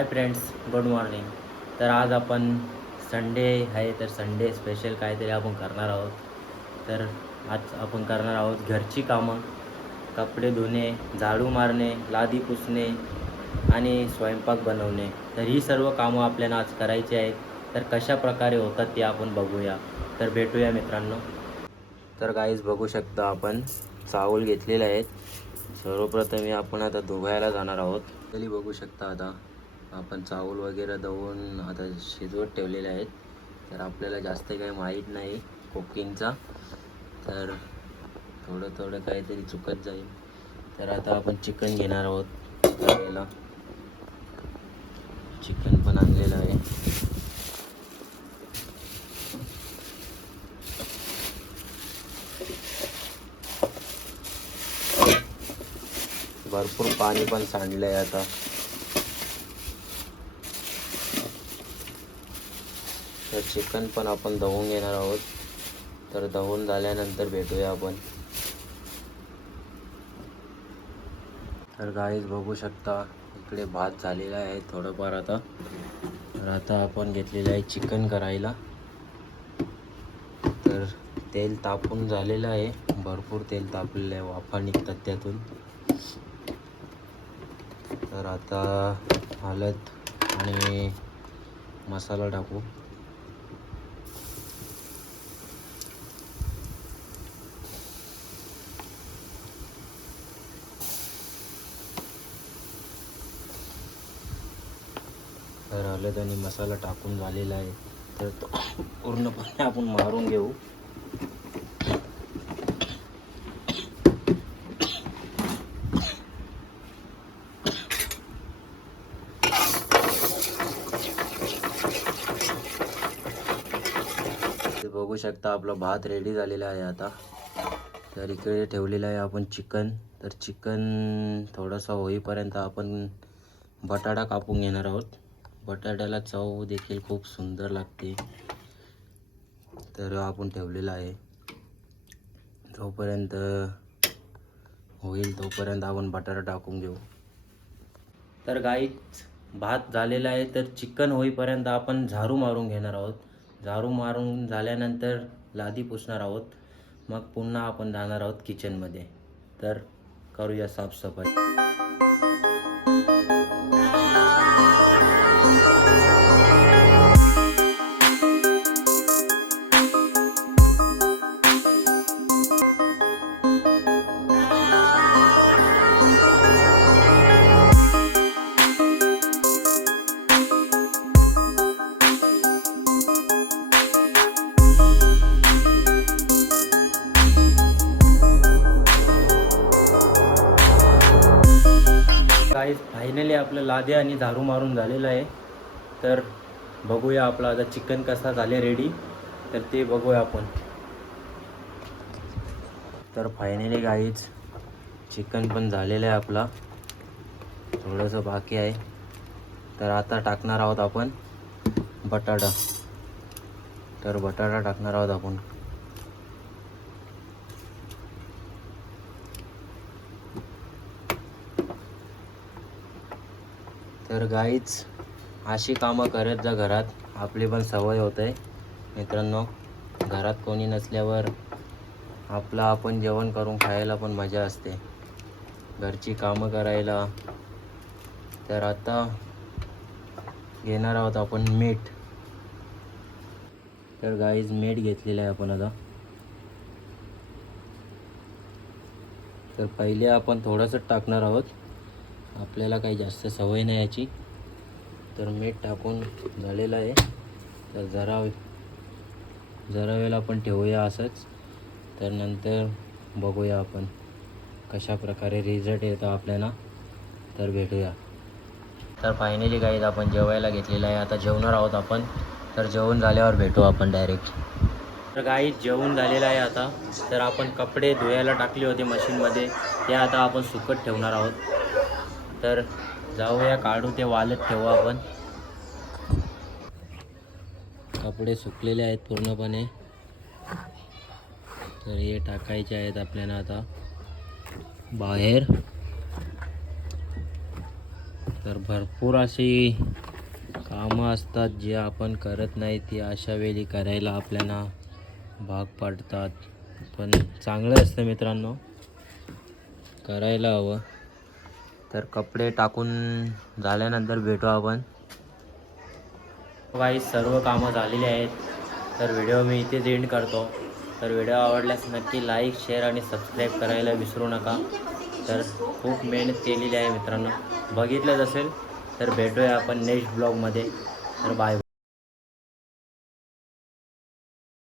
Hi friends good morning तर आज आपण संडे आहे तर संडे स्पेशल काहीतरी आपण करणार आहोत. तर आज आपण करणार आहोत घरची कामं. कपडे धुणे झाडू मारणे लादी पुसणे आणि स्वयंपाक बनवणे. तर ही सर्व कामं आपल्याला आज करायची आहेत. तर कशा प्रकारे होतात ते आपण बघूया. तर भेटूया मित्रांनो. तर काहीच बघू शकता आपण चावल घेतलेले आहेत. सर्वप्रथम आपण आता धुवायला जाणार आहोत. तरी बघू शकता आता. आपण चावल वगैरे दवून आता शिजवत ठेवलेले आहेत. तर आपल्याला जास्त काही माहीत नाही कुकिंगचा. तर थोडं थोडं काहीतरी चुकत जाईल. तर आता आपण चिकन घेणार आहोत. चिकन पण आणलेलं आहे. भरपूर पाणी पण सांडलं आहे आता. तर चिकन पण आपण दवून घेणार आहोत. तर दवून झाल्यानंतर भेटूया आपण. तर गाईज बघू शकता इकडे भात झालेला आहे थोडंफार आता. तर आता आपण घेतलेलं आहे चिकन करायला. तर तेल तापून झालेलं आहे. भरपूर तेल तापलेलं आहे. वाफा निघतात त्यातून. तर आता हळद आणि मसाला टाकू. तर हळद आणि मसाला टाकून झालेला आहे. तर तो पूर्णपणे आपण मारून घेऊ. बघू शकता आपला भात रेडी झालेला आहे आता. तर इकडे ठेवलेलं आहे आपण चिकन तर चिकन थोडंसं होईपर्यंत आपण बटाटा कापून घेणार आहोत. बटाट्याला चव देखील खूप सुंदर लागते. तर आपण ठेवलेला आहे. जोपर्यंत होईल तोपर्यंत आपण बटाटा टाकून घेऊ. तर गाईच भात झालेला आहे तर चिकन होईपर्यंत आपण झारू मारून घेणार आहोत. झारू मारून झाल्यानंतर लादी पुसणार आहोत. मग पुन्हा आपण जाणार आहोत किचनमध्ये तर करूया साफसफाई. काही फायनली आपलं लादे आणि दारू मारून झालेलं आहे. तर बघूया आपला आता चिकन कसा झाले रेडी तर ते बघूया आपण. तर फायनली गाईच चिकन पण झालेलं आहे आपला. थोडंसं बाकी आहे. तर आता टाकणार आहोत आपण बटाटा. तर बटाटा टाकणार आहोत आपण. तर गाईच अशी कामं करत जा घरात. आपली पण सवय होत आहे मित्रांनो घरात कोणी नसल्यावर आपलं आपण जेवण करून खायला पण मजा असते. घरची कामं करायला. तर आता घेणार आहोत आपण मीठ. तर गाईज मीठ घेतलेलं आहे आपण आता. तर पहिले आपण थोडंसं टाकणार आहोत. आपल्याला काही जास्त सवय नाही याची. तर मीठ टाकून झालेलं आहे. तर जरा जरा वेळ आपण ठेवूया असंच. तर नंतर बघूया आपण कशा प्रकारे रिझल्ट येतो आपल्याला. तर भेटूया. तर फायनली काही आपण जेवायला घेतलेलं आहे. आता जेवणार आहोत आपण. तर जेवण झाल्यावर भेटू आपण डायरेक्ट तर गाई जेवण झालेलं आहे आता. तर आपण कपडे धुवायला टाकले होते मशीनमध्ये ते आता आपण सुकत ठेवणार आहोत. तर जाऊया काढू ते वालत ठेवू आपण. कपडे सुकलेले आहेत पूर्णपणे. तर हे टाकायचे आहेत आपल्याला आता. बाहेर. तर भरपूर अशी कामं असतात जे आपण करत नाही ती अशा वेळी करायला आपल्याला भाग पाडतात. पण चांगलं असतं मित्रांनो. करायला हवं. तर कपडे टाकून झाल्यानंतर भेटू आपण. काही सर्व कामं झालेली आहेत. तर व्हिडिओ मी इथेच एंड करतो. तर व्हिडिओ आवडल्यास नक्की लाईक शेअर आणि सबस्क्राईब करायला विसरू नका. तर खूप मेहनत केलेली आहे मित्रांनो. बघितलंच असेल तर भेटूया आपण नेक्स्ट ब्लॉगमध्ये तर बाय